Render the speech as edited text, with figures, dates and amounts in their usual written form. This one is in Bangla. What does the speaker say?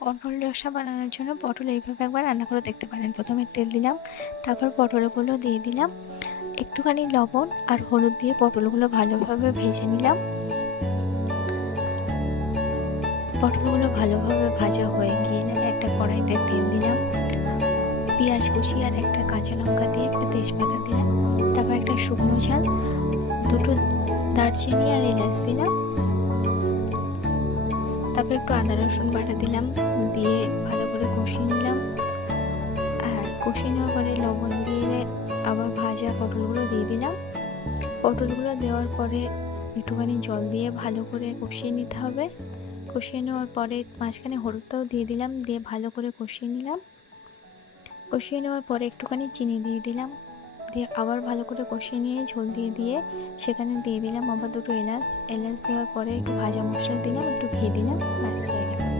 পটল রসা বানানোর জন্য পটল এইভাবে একবার রান্না করে দেখতে পারেন। প্রথমে তেল দিলাম, তারপর পটলগুলো দিয়ে দিলাম, একটুখানি লবণ আর হলুদ দিয়ে পটলগুলো ভালোভাবে ভেজে নিলাম। পটলগুলো ভালোভাবে ভাজা হয়ে গিয়ে একটা কড়াইতে তেল দিলাম, পেঁয়াজ কুচি আর একটা কাঁচা লঙ্কা দিয়ে একটা তেজপাতা দিলাম, তারপর একটা শুকনো ঝাল, দুটো দারচিনি আর এলাচ দিলাম, তারপর একটু আদা রসুন বাটা দিলাম, দিয়ে ভালো করে কষিয়ে নিলাম। আর কষিয়ে নেওয়ার পরে লবণ দিয়ে আবার ভাজা পটলগুলো দিয়ে দিলাম। পটলগুলো দেওয়ার পরে একটুখানি জল দিয়ে ভালো করে কষিয়ে নিতে হবে। কষিয়ে নেওয়ার পরে মাঝখানে হলুদটাও দিয়ে দিলাম, দিয়ে ভালো করে কষিয়ে নিলাম। কষিয়ে নেওয়ার পরে একটুখানি চিনি দিয়ে দিলাম, দিয়ে আবার ভালো করে কষিয়ে নিয়ে ঝোল দিয়ে সেখানে দিয়ে দিলাম আবার দুটো এলাচ দেওয়ার পরে একটু ভাজা মশলা দিলাম, একটু ঘি দিলাম, ব্যাস হয়ে গেল।